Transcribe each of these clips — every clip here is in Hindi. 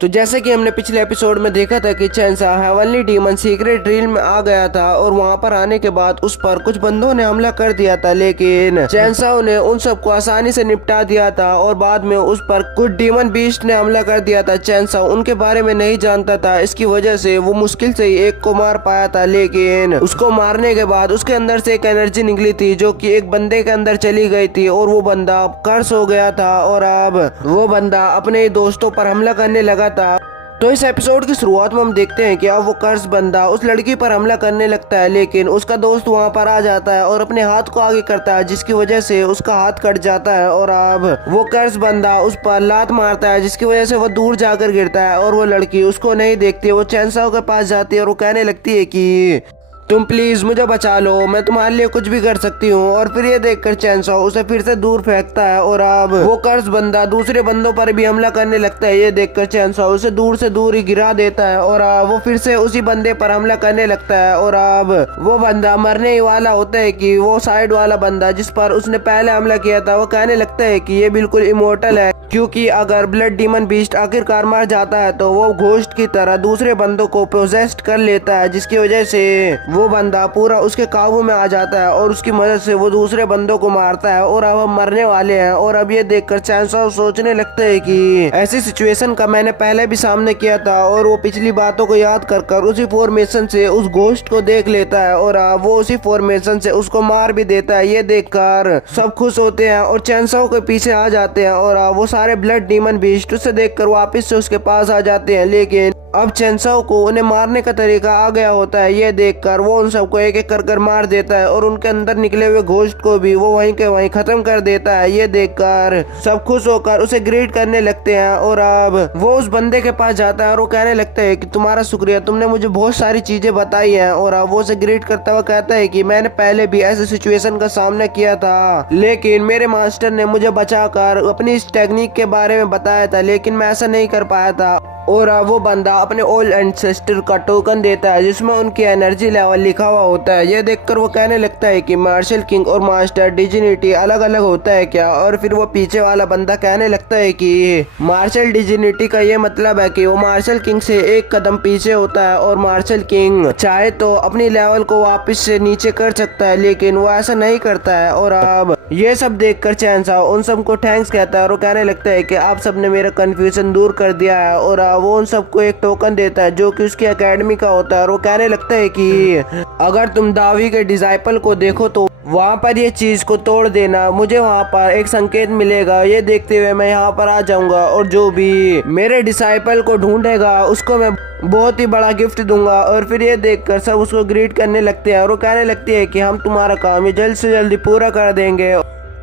तो जैसे कि हमने पिछले एपिसोड में देखा था कि chainsaw heavenly demon secret reel में आ गया था और वहां पर आने के बाद उस पर कुछ बंदों ने हमला कर दिया था, लेकिन चैनसाओ ने उन सबको आसानी से निपटा दिया था और बाद में उस पर कुछ डीमन बीस्ट ने हमला कर दिया था। चैनसाओ उनके बारे में नहीं जानता था, इसकी वजह से वो मुश्किल से ही एक को मार पाया था, लेकिन उसको मारने के बाद उसके अंदर से एक एनर्जी निकली थी जो कि एक बंदे के अंदर चली गई थी और वो बंदा कर्स हो गया था और अब वो बंदा अपने दोस्तों पर हमला करने लगा था। तो इस एपिसोड की शुरुआत में हम देखते हैं कि अब वो कर्स बंदा उस लड़की पर हमला करने लगता है, लेकिन उसका दोस्त वहां पर आ जाता है और अपने हाथ को आगे करता है, जिसकी वजह से उसका हाथ कट जाता है और अब वो कर्स बंदा उस पर लात मारता है, जिसकी वजह से वो दूर जाकर गिरता है और वो लड़की उसको नहीं देखती। वो चैनसाओ के पास जाती है और वो कहने लगती है कि तुम प्लीज मुझे बचा लो, मैं तुम्हारे लिए कुछ भी कर सकती हूँ। और फिर ये देखकर चैनसाओ उसे फिर से दूर फेंकता है और अब वो कर्स बंदा दूसरे बंदों पर भी हमला करने लगता है। ये देखकर चैनसाओ उसे दूर से दूर ही गिरा देता है और अब वो फिर से उसी बंदे पर हमला करने लगता है और अब वो बंदा मरने ही वाला होता है कि वो साइड वाला बंदा जिस पर उसने पहले हमला किया था वो कहने लगता है कि ये बिल्कुल इमोर्टल है, क्योंकि अगर ब्लड डीमन बीस्ट आखिरकार मर जाता है तो वो घोस्ट की तरह दूसरे बंदों को पोजेस्ट कर लेता है, जिसकी वजह से वो बंदा पूरा उसके काबू में आ जाता है और उसकी मदद से वो दूसरे बंदों को मारता है और अब हम मरने वाले हैं। और अब ये देखकर चैनसाओ सोचने लगता है कि ऐसी सिचुएशन का मैंने पहले भी सामने किया था और वो पिछली बातों को याद कर उसी फॉर्मेशन से उस घोस्ट को देख लेता है और अब वो उसी फॉर्मेशन से उसको मार भी देता है। ये देखकर सब खुश होते हैं और चैनसाओ के पीछे आ जाते हैं और अब वो सारे ब्लड डीमन बीस्ट उसे देखकर वापस से उसके पास आ जाते हैं, लेकिन अब चैनसाओ को उन्हें मारने का तरीका आ गया होता है। ये देखकर वो उन सबको एक एक कर मार देता है और उनके अंदर निकले हुए घोस्ट को भी वो वहीं के वहीं खत्म कर देता है। ये देखकर सब खुश होकर उसे ग्रीट करने लगते हैं और अब वो उस बंदे के पास जाता है और वो कहने लगता है कि तुम्हारा शुक्रिया, तुमने मुझे बहुत सारी चीजें बताई हैं। और अब वो उसे ग्रीट करता हुआ कहता है कि मैंने पहले भी ऐसे सिचुएशन का सामना किया था, लेकिन मेरे मास्टर ने मुझे बचाकर अपनी इस टेक्निक के बारे में बताया था, लेकिन मैं ऐसा नहीं कर पाया था। और अब वो बंदा अपने ओल्ड एंसेस्टर का टोकन देता है जिसमें उनकी एनर्जी लेवल लिखा हुआ होता है। ये देखकर वो कहने लगता है कि मार्शल किंग और मास्टर डिजिनिटी अलग अलग होता है क्या? और फिर वो पीछे वाला बंदा कहने लगता है कि मार्शल डिजिनिटी का ये मतलब है कि वो मार्शल किंग से एक कदम पीछे होता है और मार्शल किंग चाहे तो अपनी लेवल को वापस से नीचे कर सकता है, लेकिन वो ऐसा नहीं करता है। और अब ये सब देखकर चैनसाओ उन सबको थैंक्स कहता है और वो कहने लगता है कि आप सबने मेरा कंफ्यूजन दूर कर दिया है और वो उन सबको एक टोकन देता है जो कि उसकी एकेडमी का होता है और वो कहने लगता है कि अगर तुम दावी के डिसाइपल को देखो तो वहाँ पर ये चीज को तोड़ देना, मुझे वहाँ पर एक संकेत मिलेगा। ये देखते हुए मैं यहाँ पर आ जाऊंगा और जो भी मेरे डिसाइपल को ढूंढेगा उसको मैं बहुत ही बड़ा गिफ्ट दूंगा। और फिर ये देखकर सब उसको ग्रीट करने लगते हैं और वो कहने लगते हैं कि हम तुम्हारा काम जल्द से जल्दी पूरा कर देंगे।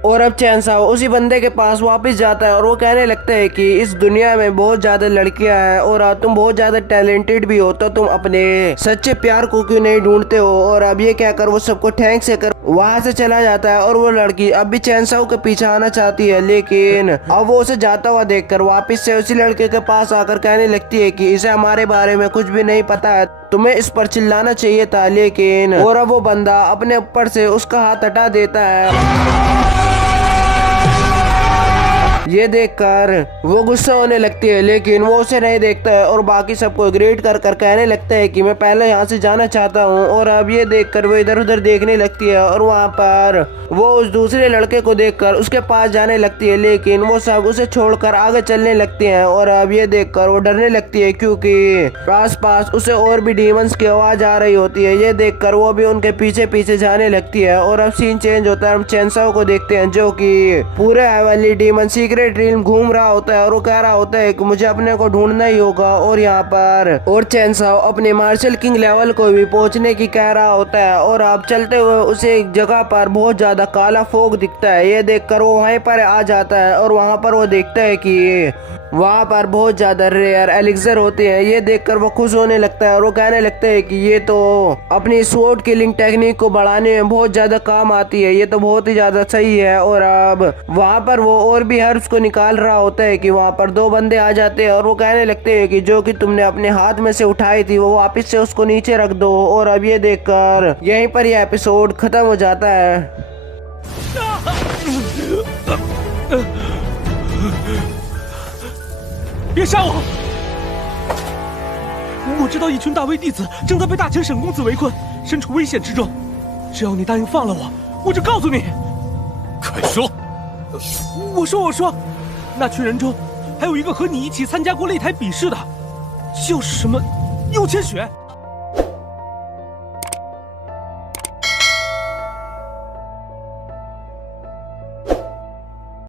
और अब चैनसाओ उसी बंदे के पास वापस जाता है और वो कहने लगता है कि इस दुनिया में बहुत ज्यादा लड़कियां हैं और तुम बहुत ज्यादा टैलेंटेड भी हो, तो तुम अपने सच्चे प्यार को क्यों नहीं ढूंढते हो? और अब ये कहकर वो सबको थैंक्स कहकर वहां से चला जाता है और वो लड़की अब भी चैनसाओ के पीछे आना चाहती है, लेकिन अब वो उसे जाता हुआ देखकर वापस से उसी लड़के के पास आकर कहने लगती है कि इसे हमारे बारे में कुछ भी नहीं पता है, तुम्हें इस पर चिल्लाना चाहिए था। लेकिन और अब वो बंदा अपने ऊपर से उसका हाथ हटा देता है। ये देखकर वो गुस्सा होने लगती है, लेकिन वो उसे नहीं देखता है और बाकी सबको ग्रेट कर कहने लगता है कि मैं पहले यहाँ से जाना चाहता हूँ। और अब ये देखकर वो इधर उधर देखने लगती है और वहाँ पर वो उस दूसरे लड़के को देखकर उसके पास जाने लगती है, लेकिन वो सब उसे छोड़कर आगे चलने लगते हैं। और अब ये देखकर वो डरने लगती है क्योंकि आस पास उसे और भी डीमंस की आवाज आ रही होती है। ये देखकर वो भी उनके पीछे पीछे जाने लगती है और अब सीन चेंज होता है। हम चैनसाओ को देखते हैं जो कि पूरे हेवनली डीमन सीक्रेट रील घूम रहा होता है और वो कह रहा होता है कि मुझे अपने को ढूंढना ही होगा। और यहाँ पर और चैनसाओ अपने मार्शल किंग लेवल को भी पहुंचने की कह रहा होता है और अब चलते हुए उसे एक जगह पर बहुत ज्यादा काला फोग दिखता है। ये देखकर वो वहीं पर आ जाता है और वहाँ पर वो देखता है कि वहाँ पर बहुत ज्यादा रेयर एलिक्सर होते हैं। ये देखकर वो खुश होने लगता है और वो कहने लगता है कि ये तो अपनी स्वॉर्ड किलिंग टेक्निक को बढ़ाने में बहुत ज्यादा काम आती है, ये तो बहुत ही ज्यादा सही है। और अब वहाँ पर वो और भी हर्ब्स को निकाल रहा होता है कि वहाँ पर दो बंदे आ जाते हैं और वो कहने लगते हैं कि जो कि तुमने अपने हाथ में से उठाई थी वो वापस से उसको नीचे रख दो। और अब ये देखकर यहीं पर यह एपिसोड खत्म हो जाता है। 我知道一群大魏弟子正在被大秦沈公子围困，身处危险之中。只要你答应放了我，我就告诉你。快说！我说，那群人中还有一个和你一起参加过擂台比试的，叫什么？右千雪。